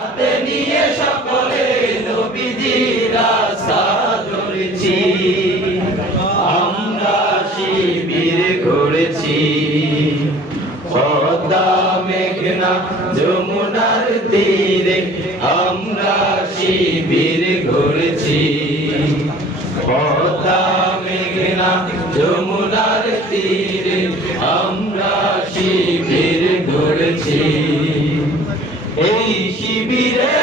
হাতে নিয়ে সকলে নবীজির রাস্তা ধরেছি, আমরা শিবির গড়েছি। পদ্মা মেঘনা যমুনার তীরে আমরা শিবির গড়েছি। পদ্মা মেঘনা যমুনার তীরে আমরা শিবির গড়েছি। এই শিবিরে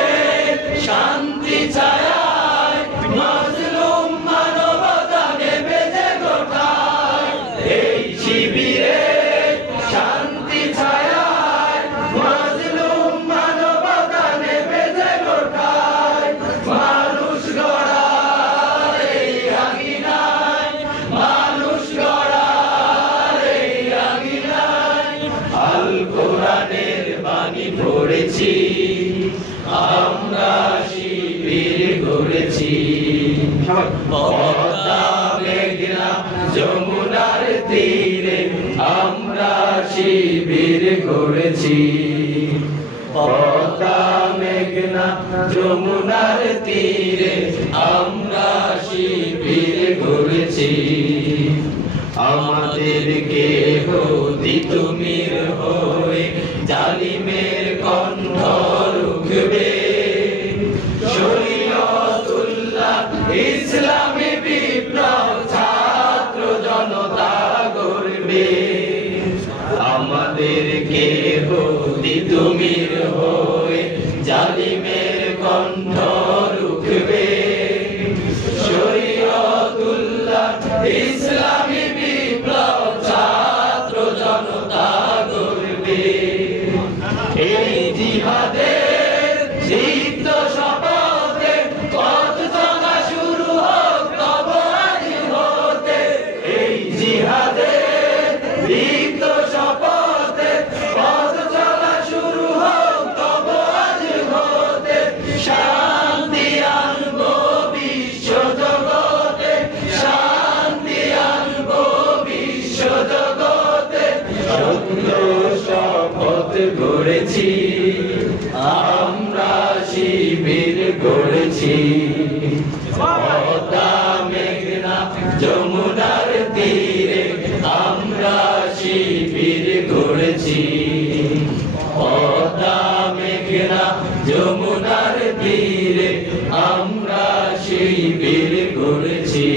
শান্তি ছায়ায় মাজলুম মানবতা নেমে যে গোটায়। এই শিবিরে শান্তি ছায়ায় মাজলুম মানবতা নেমে যে গোটায়। মানুষ গড়ার এই আঙিনায়, মানুষ গড়ার এই আঙিনায় আল কোরআনের বাণী পড়েছি, আমরা শিবির গড়েছি। পদ্মা মেঘনা যমুনার তীরে আমরা শিবির গড়েছি। পদ্মা মেঘনা যমুনার তীরে আমরা শিবির গড়েছি। আমাদেরকে তিতুমির হয়ে জালিমের কণ্ঠ রুখবে। শরীয়তুল্লাহ ইসলামী বিপ্লব ছাত্র জনতা গড়বে। আমাদেরকে তিতুমির হয়ে জালিমের কণ্ঠ রুখবে। শরীয়তুল্লাহ ইসলামী বিপ্লব ছাত্র জনতা গড়বে। এই জিহাদের সিদ্ধ শপথে পথ চলা শুরু হোক তব আজ হতে। এই জিহাদের সিদ্ধ শপথে পথ চলা শুরু হোক তব আজ হতে। শান্তি আনবো বিশ্ব জগতে, শান্তি আনবো বিশ্ব জগতে। সত্য শপথ গড়েছি, আমরা শিবির গড়েছি। পদ্মা মেঘনা যমুনার তীরে আমরা শিবির গড়েছি। পদ্মা মেঘনা যমুনার তীরে আমরা শিবির গড়েছি।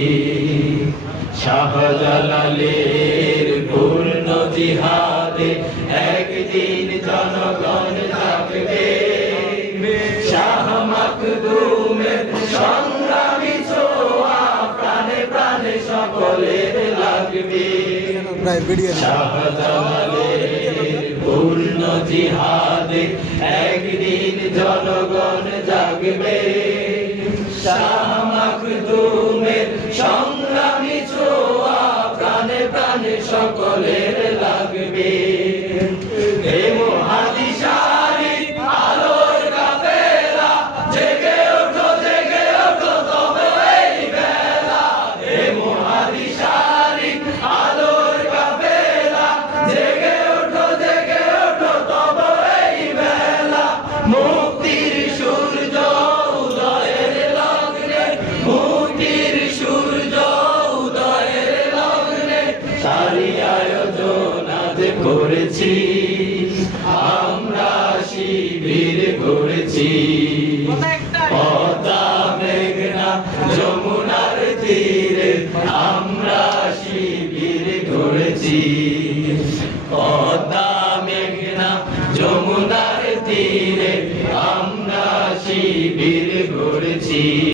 শাহজালালের পূর্ণ জিহাদে একদিন জনগণ জাগবে। শাহ মাকদুমের সংগ্রামী ছোঁয়া প্রাণে প্রাণে সকলের লাগবে। শাহজালালের পূর্ণ জিহাদে একদিন জনগণ জাগবে। শাহ মাকদুমের সংগ্রামী ছোঁয়া প্রাণে প্রাণে সকলের লাগবে। হে মুহাদ্দিসারি আলোর কাফেলা, জেগে ওঠো তবে এই বেলা। হে মুহাদ্দিসারি আলোর কাফেলা, জেগে ওঠো তবে এই বেলা। মুক্তির সূর্য উদয়ের লগ্নে, মুক্তির সূর্য উদয়ের লগ্নে সারি আয়োজন আজ করেছি, আমরা শিবির গড়েছি। পদ্মা মেঘনা যমুনার তীরে আমরা শিবির গড়েছি। পদ্মা মেঘনা যমুনার তীরে আমরা শিবির গড়েছি।